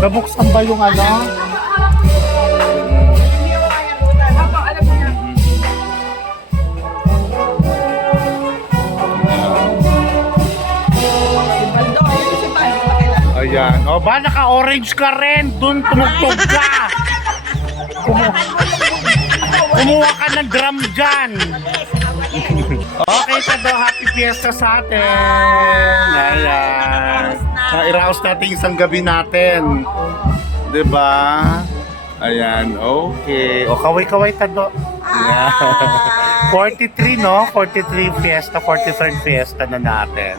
Nabuksan ba yung ano? Ayan. O ba, naka-orange ka rin. Doon tumugtog ka. Kumuha ka ng drum dyan. Okay, Tado. Happy Fiesta sa atin. Ayan. Iraos natin isang gabi natin. Diba? Ayan. Okay. O, kaway-kaway, Tado. Ayan. 43, no? 43 Fiesta. 43rd Fiesta na natin.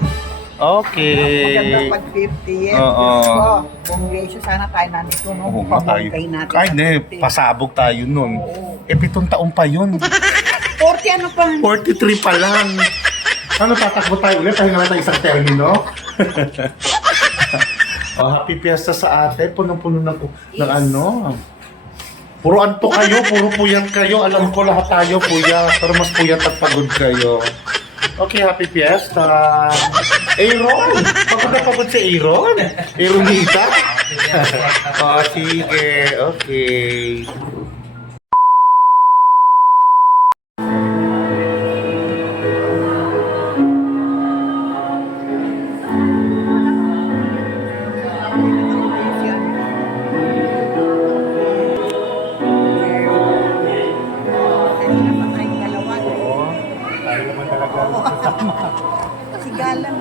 Okay. Maganda pag 50 years. Oo. Congratulations, sana tayo nandito, no? Oo nga tayo. Pamangkay natin. Ay, ne, pasabog tayo nun. Eh, 7 taon pa yun. 40 ano pa? 43 pa lang. Ano, tatakbo tayo ulit? Pahinga natin isang termino. Oh, happy fiesta sa atin. Punong-puno ng ano. Puro anto kayo, puro puyat kayo. Alam ko lahat tayo puyat. Pero mas puyat at pagod kayo. Okay, happy fiesta. Aaron! Pagod na pagod si Aaron? Aaronita? Oh, sige. Okay. Sigalan,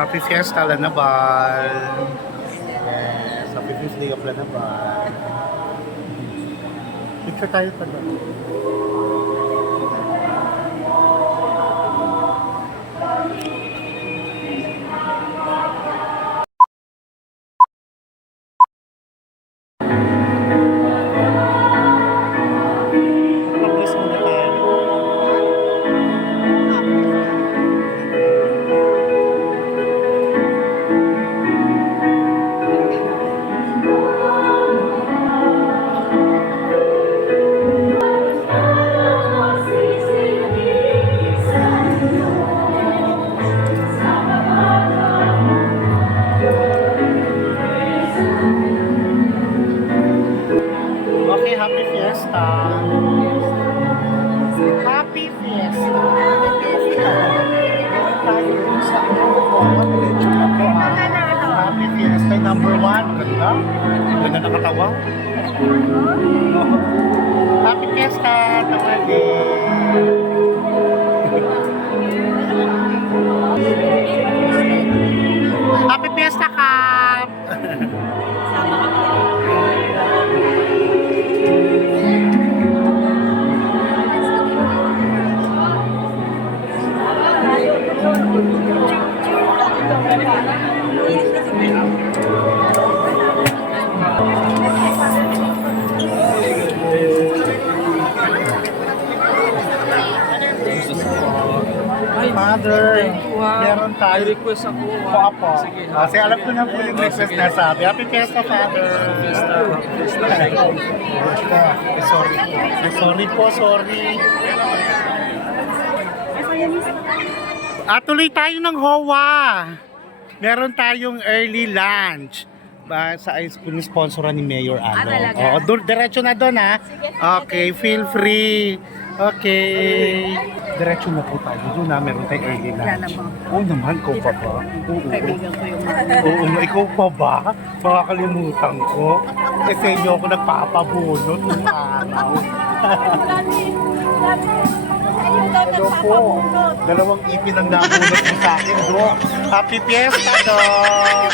Happy Fiesta, Lanabal. Yes, happy Fiesta Day of Lanabal. Picture tayo pa doon. Okay, happy fiesta. Happy fiesta. Tayo dun sa happy fiesta number 1. Ganda. Ganda na katawa. Happy fiesta. Tawali. Happy fiesta, Kap. Father, meron tayo. Request ako. Apo. Kasi alam ko na po yung request na sabi. Happy Fiesta, Father. Sorry. Sorry po, sorry. Tuloy tayo ng HOA. Meron tayong early lunch. Sa sponsoran ni Mayor Ano. Oo, diretso na doon ha. Okay, feel free. Okay. Diretso na po tayo. Doon na, meron tayong early lunch. Oo naman, ikaw pa ba? Kaibigan ko yung Oo, ikaw pa ba? Makakalimutan ko. Kasi inyo ako nagpapabunot ng araw. Hello po. Dalawang ipin ang nabunot mo sa akin, Dok. Happy Fiesta, Dok!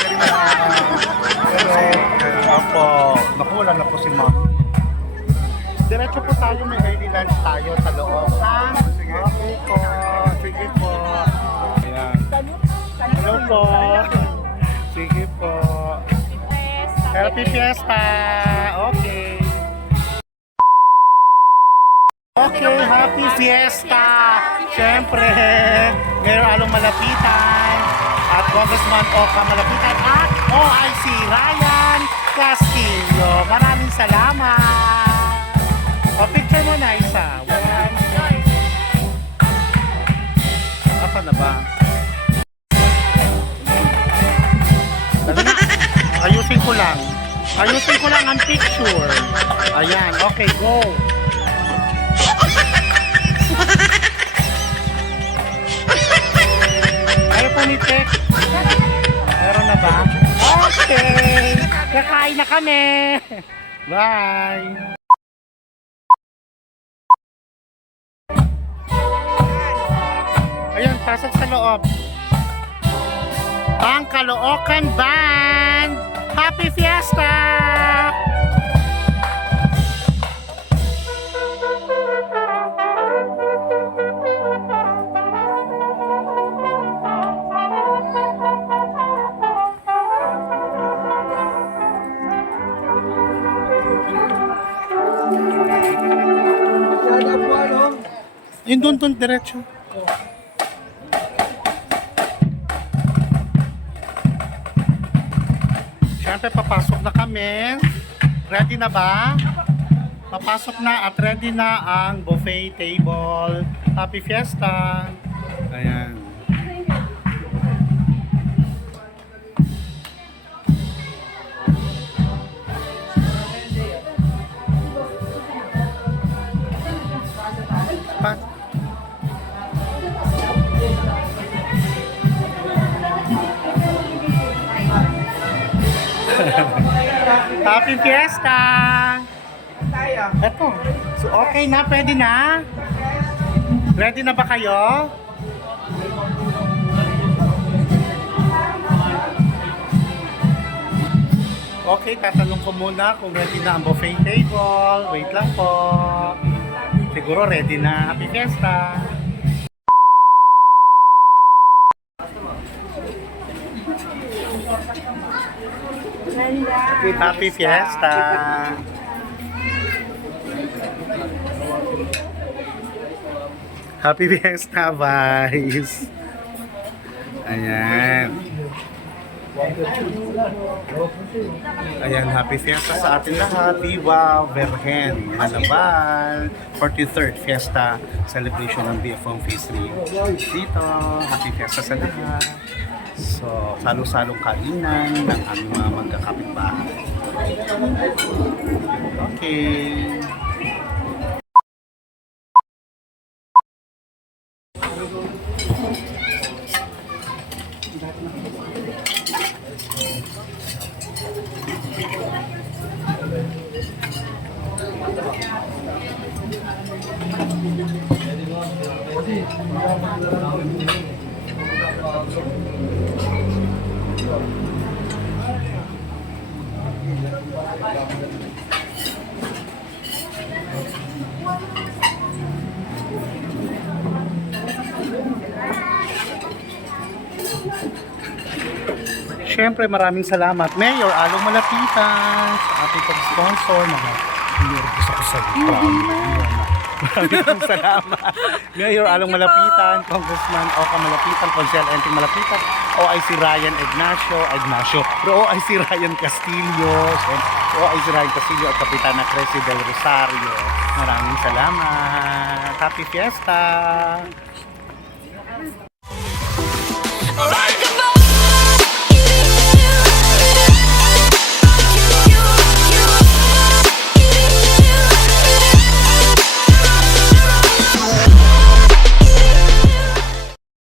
Hello. Apo. Naku, wala na po si Ma'am. Diretso po tayo, may early lunch tayo sa loob. Ha? Okay po. Sige po. Ayan. Hello po. Sige po. Happy Fiesta. Okay. Okay, happy fiesta! Siyempre, Mayor Along Malapitan at Congressman Oka Malapitan at OIC Ryan Castillo. Maraming salamat! O, picture mo na isa. One. Apa na ba? Ayusin ko lang. Ayusin ko lang ang picture. Ayan, okay, go. Ayaw po ni Tek. Meron na ba? Okay. Kakain na kami. Bye. Ayun, pasok sa loob. Ang Caloocan Band! Happy Fiesta! Yun doon, diretso. Siyempre, papasok na kami. Ready na ba? Papasok na at ready na ang buffet table. Happy Fiesta! Ayan. Happy Fiesta! Eto. So, okay na? Pwede na? Ready na ba kayo? Okay, tatanong ko muna kung ready na ang buffet table. Wait lang po. Siguro ready na. Happy Fiesta! Happy Fiesta! Happy Fiesta, guys! Ayan. Ayan, Happy Fiesta sa atin lahat. Viva Virgen Malabal 43rd Fiesta Celebration ng BFM Phase 3 dito. Happy Fiesta sa lahat. So, salo-salong kainan ng aming mga magkakapitbahay. Okay. Siyempre, maraming salamat Mayor Along Malapitan sa ating pag-sponsor. Mayor, gusto ko sa maraming salamat Mayor Along Malapitan, Congressman Oka Malapitan, Consel Enting Malapitan, OIC Ryan Ignacio, OIC Ryan Castillo, OIC Ryan Castillo at Kapitana Cresci del Rosario. Maraming salamat. Happy Fiesta! Alright.